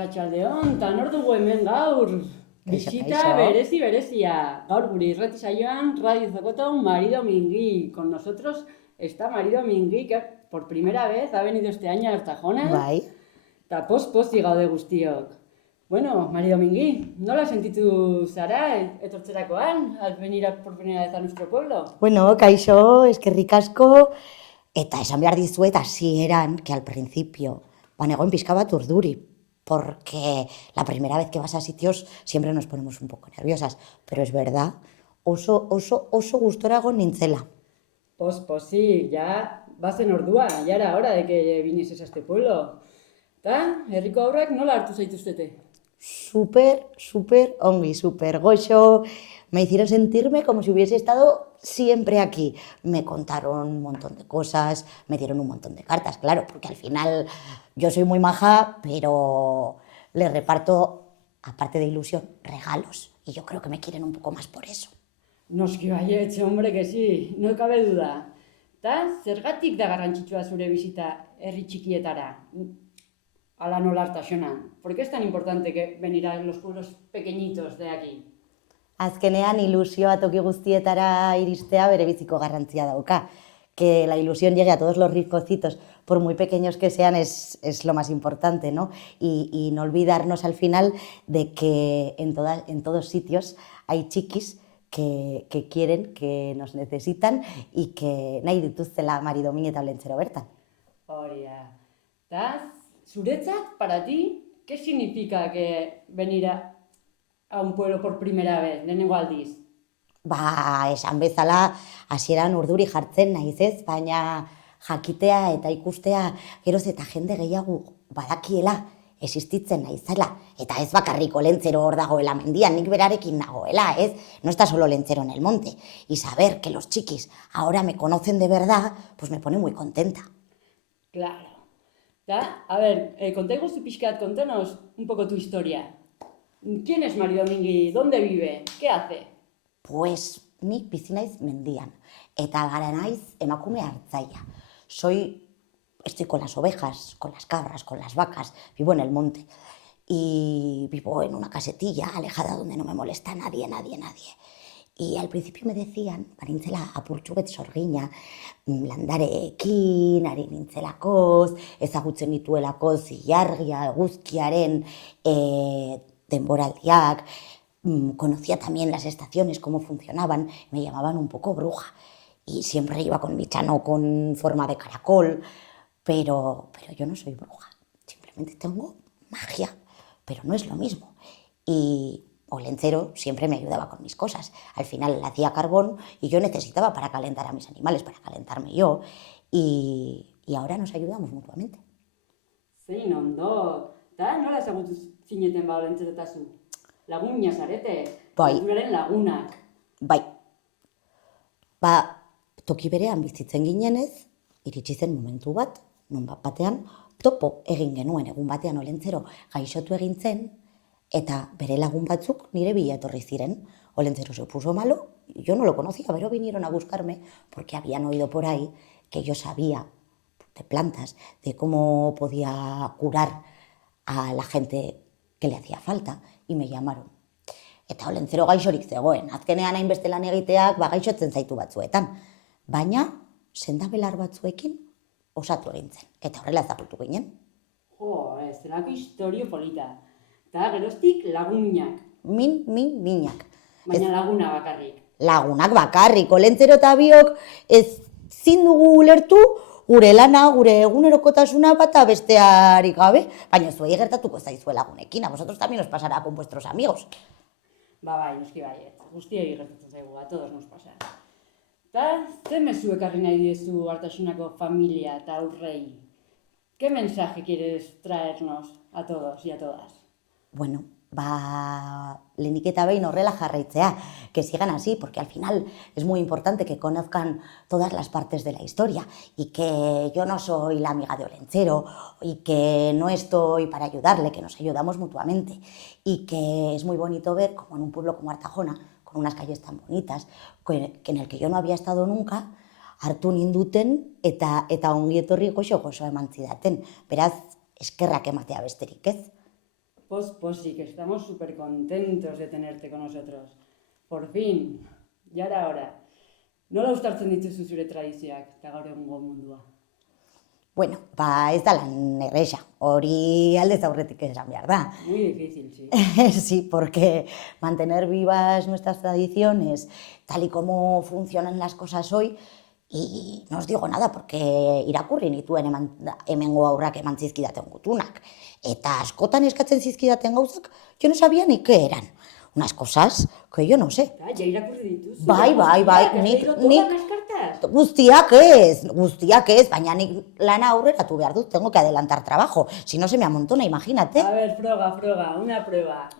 Arratsaldeon, eta nor dugu hemen gaur? Bisita berezia. Gaur gure irrati saioan, Radio Zokoton, Marido Mingui. Con nosotros está Marido Mingui, que por primera vez ha venido este año a Artajona. Bai. Eta poz-pozik gaude guztiok. Bueno, Marido Mingui, nola sentitu zara etortzerakoan, al venir por primera vez a nuestro pueblo? Bueno, kaixo, eskerrik asko, eta esan behar dizuet hasieran, que al principio, banegoen pixka bat urduri, porque la primera vez que vas a sitios siempre nos ponemos un poco nerviosas, pero es verdad, oso gustora egon nintzela. Poz-pozik, ya bazen ordua, ya era hora de que vinieses a este pueblo. Eta, herriko haurrak nola hartu zaituztete? Súper ongi, súper goxo. Me hicieron sentirme como si hubiese estado siempre aquí. Me contaron un montón de cosas, me dieron un montón de cartas, claro, porque al final yo soy muy maja, pero les reparto, aparte de ilusión, regalos. Y yo creo que me quieren un poco más por eso. Noski baietz, hombre, que sí, no cabe duda. Eta, zergatik da garrantzitsua zure bizita herri txikietara? Ala nola Artaxonan. ¿Por qué es tan importante que venir a los pueblos pequeñitos de aquí? Azkenean ilusioa toki guztietara iristea bere biziko garrantzia dauka. Que la ilusión llegue a todos los rinconcitos, por muy pequeños que sean, es lo más importante, ¿no? Y no olvidarnos al final de que en todos sitios hay chiquis que quieren, que nos necesitan y que nahi dituztela maridomin eta olentzero bertan. Hori da. Eta, zuretzat, para ti, ¿qué significa que venir a un pueblo por primera vez, lehenengo aldiz? Esan bezala, hasieran urduri jartzen naiz ez, baina jakitea eta ikustea geroz eta jende gehiago badakiela existitzen naizela. Eta ez bakarrik olentzero hor dagoela mendian, nik berarekin nagoela, ez? No está solo olentzero en el monte. Y saber que los chiquis ahora me conocen de verdad, pues me pone muy contenta. Claro. Ya, a ver, contanos tu pixkat, contanos un poco tu historia. ¿Quién es Marido Mingui? ¿Dónde vive? ¿Qué hace? Pues nik bizi naiz mendian, eta gara naiz emakume hartzaia. Estoy con las ovejas, con las cabras, con las vacas, vivo en el monte. Y vivo en una casetilla alejada donde no me molesta nadie. Y al principio me decían, banintzela apurtxu bet sorgina, landareekin, ari nintzelakoz, ezagutzen dituelakoz ilargia, eguzkiaren denboraldiak, conocía también las estaciones, cómo funcionaban, me llamaban un poco bruja. Y siempre iba con mi chano con forma de caracol, pero yo no soy bruja, simplemente tengo magia, pero no es lo mismo. Y Olencero siempre me ayudaba con mis cosas. Al final él hacía carbón y yo necesitaba para calentar a mis animales, para calentarme yo. Y ahora nos ayudamos mutuamente. Zein ondo. Da, nola ezagutu zineten ba Olentzero eta zu? Laguna zarete. Bai. Naturaren lagunak. Bai. Toki berean bizitzen ginenez, iritsi zen momentu bat, non batean topo egin genuen egun batean Olentzero gaixotu egin zen, eta bere lagun batzuk nire bila etorri ziren. Olentzero se puso malo, yo no lo conocía, pero vinieron a buscarme porque habían oído por ahí que yo sabía de plantas, de cómo podía curar a la gente que le hacía falta, y me llamaron. Eta Olentzero gaixorik zegoen, azkenean hainbeste lan egiteak gaixotzen zaitu batzuetan, baina sendabelar batzuekin osatu egin zen, eta horrela ezagutu ginen. Jo, zelako historio polita. Eta geroztik lagunak. Minak. Baina laguna bakarrik. Lagunak bakarrik, Olentzero eta biok ezin dugu ulertu gure lana, gure egunerokotasuna bata bestearik gabe, baina zuei gertatuko zaizue lagunekin, a vosotros también os pasará con vuestros amigos. Bai, noski baiet. Guztiei gertatzen zaigu, a todos nos pasa. Eta, ze mezu ekarri nahi diezu Artaxonako familia eta aurrei? ¿Qué mensaje quieres traernos a todos y a todas? Bueno, lehenik eta behin horrela jarraitzea, que sigan así, porque al final es muy importante que conozcan todas las partes de la historia y que yo no soy la amiga de Olentzero y que no estoy para ayudarle, que nos ayudamos mutuamente y que es muy bonito ver como en un pueblo como Artajona, con unas calles tan bonitas, que en el que yo no había estado nunca, hartu ninduten eta ongi etorri goxo eman zidaten. Beraz, eskerrak ematea besterik ez. Posik, estamos súper contentos de tenerte con nosotros. Por fin, ya era hora. Nola uztartzen dituzu zure tradizioak eta gaur egungo mundua? Bueno, ez da lan erresa, hori aldez aurretik esan behar da. Muy difícil, sí. Sí, porque mantener vivas nuestras tradiciones, tal y como funcionan las cosas hoy, y no os digo nada, porque irakurri nituen hemengo aurrak eman zizkidaten gutunak. Eta askotan eskatzen zizkidaten gauzak, yo no sabía ni qué eran. Unas cosas que yo no sé. Ja irakurri dituzu. Bai, nik Todas las cartas. guztiak ez, baina nik lana aurreratu behar dut, tengo que adelantar trabajo, si no se me amontona, imagínate. A ver, froga, una prueba.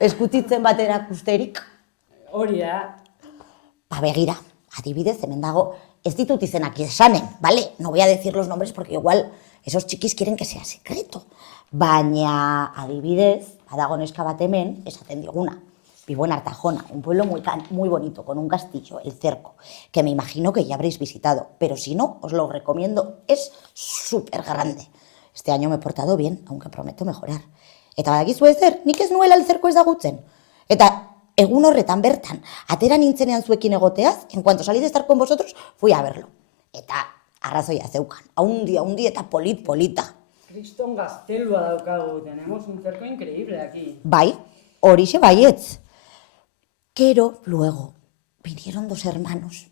Eskutitzen bat erakusterik. Hori da. Begira, adibidez, hemen dago, ez ditut izenak esanen, ¿vale? No voy a decir los nombres porque igual esos chiquis quieren que sea secreto. Baina, adibidez, badago neska bat hemen, esaten diguna. Vivo en Artajona, un pueblo muy bonito, con un castillo, el Cerco, que me imagino que ya habréis visitado, pero si no, os lo recomiendo, es súper grande. Este año me he portado bien, aunque prometo mejorar. Eta badakizu ezer, nik ez nuela el Cerco ezagutzen. Eta egun horretan bertan, atera nintzenean zuekin egoteaz, en cuanto salí de estar con vosotros, fui a verlo. Eta arrazoia zeukan, haundi eta polita. Kriston gaztelua daukagu, tenemos un cerco increíble aquí. Bai, horixe baietz. Pero, luego, vinieron 2 hermanos,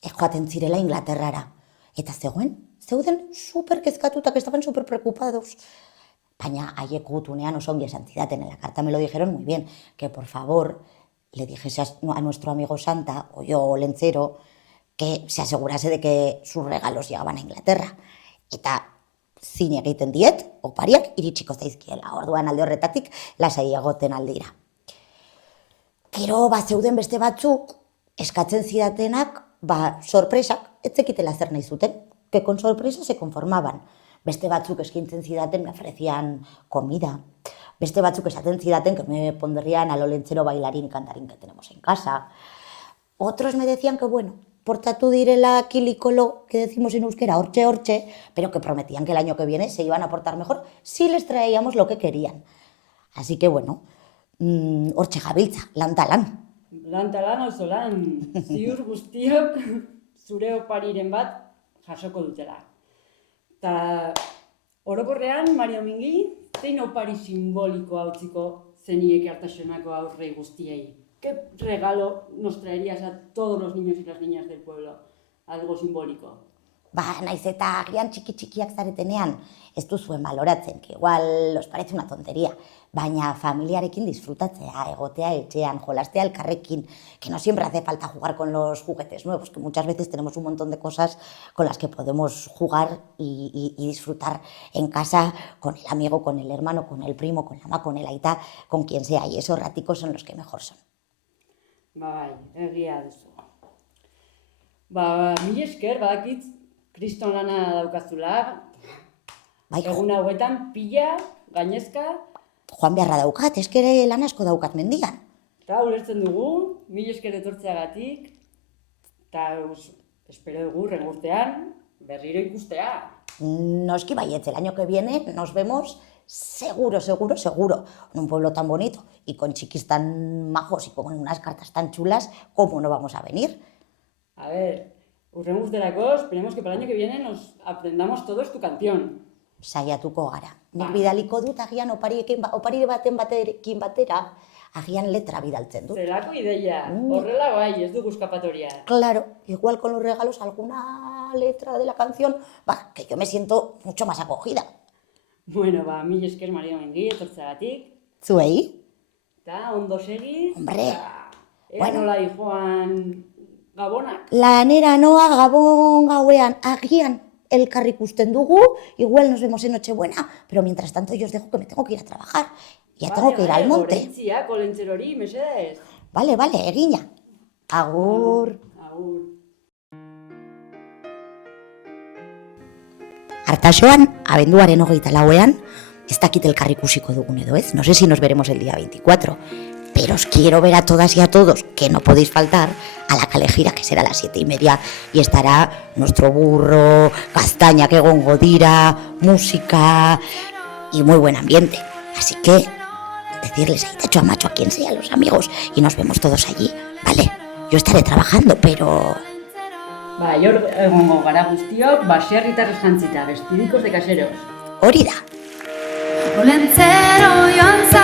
joaten zirela Inglaterrara, eta zeuden super kezkatutak, estaban super preocupados. Baina haiek gutunean oso ongi esan zidaten, en la carta me lo dijeron muy bien, que por favor le dijese a nuestro amigo Santa, o yo, Lencero, que se asegurase de que sus regalos llegaban a Inglaterra. Eta zin egiten diet, opariak iritsiko zaizkiela, orduan alde horretatik lasai egoten aldira. Gero zeuden beste batzuk, eskatzen zidatenak, sorpresak, ez zekitela zer nahi zuten, que con sorpresa se conformaban. Beste batzuk eskintzen zidaten, me ofrecían comida. Beste batzuk esaten zidaten que me pondrían a lo Lencero bailarín y cantarín que tenemos en casa. Otros me decían que, bueno, portatu direla kilikolo, que decimos en euskera, hortxe, pero que prometían que el año que viene se iban a portar mejor si les traíamos lo que querían. Así que, bueno, hortxe gabiltza, lan ta lan. Lan ta lan, oso lan. Ziur guztiok zure opariren bat jasoko dutela. Eta orokorrean, Maria Mingi, zein opari simboliko hautziko zeniek Artaxonako aurrei guztiei? ¿Qué regalo nos traerías a todos los niños y las niñas del pueblo? Algo simbólico. Naiz eta agian txikiak zaretenean, ez duzuen baloratzen, que igual os parece una tontería, baina familiarekin disfrutatzea, egotea etxean, jolastea elkarrekin, que no siempre hace falta jugar con los juguetes nuevos, que muchas veces tenemos un montón de cosas con las que podemos jugar y disfrutar en casa con el amigo, con el hermano, con el primo, con la ama, con el aita, con quien sea, y esos raticos son los que mejor son. Bai, egia duzu. Mila esker, badakit, kriston lana daukazula, egun hauetan pila, gainezka. Joan beharra daukat, eskere lan asko daukat mendian. Eta ulertzen dugu, mila esker etortzeagatik, eta espero dugu rengurtean berriro ikustea. Noski baietz, el año que viene nos vemos seguro, en un pueblo tan bonito y con chiquis tan majos y con unas cartas tan chulas, ¿cómo no vamos a venir? A ver, urrengurterako, esperemos que para el año que viene nos aprendamos todos tu canción. Saiatuko gara. Nik bidaliko dut agian opari batekin batera, agian letra bidaltzen dut. Zelako ideia, horrela bai, ez dugu eskapatoria. Claro, igual con los regalos alguna letra de la canción, que yo me siento mucho más acogida. Bueno, mila esker Maria Mingi, etortzeagatik. Zuei? Eta ondo segi. Hombre. Ea nola joan Gabonak. Lanera noa Gabon gauean, agian elkar ikusten dugu, igual nos vemos en Nochebuena, pero mientras tanto yo os dejo que me tengo que ir a trabajar. Ya tengo que ir al monte. Goreitziak, Olentzerori, mesedez. Vale, egina. Agur. Agur. Artaxoan, abenduaren 24ean, ez dakit elkar ikusiko dugun edo ez, no sé si nos veremos el día 24, pero os quiero ver a todas y a todos, que no podéis faltar, a la Calejira, que será a las 7:30, y estará nuestro burro, castaña, que gongodira, música y muy buen ambiente. Así que decirles ahí tacho a macho a quien sea, los amigos, y nos vemos todos allí, ¿vale? Yo estaré trabajando, pero... Hor egongo gara guztiok, baserritarrez jantzita, vestidicos de caseros. Hori da. Olentzero joan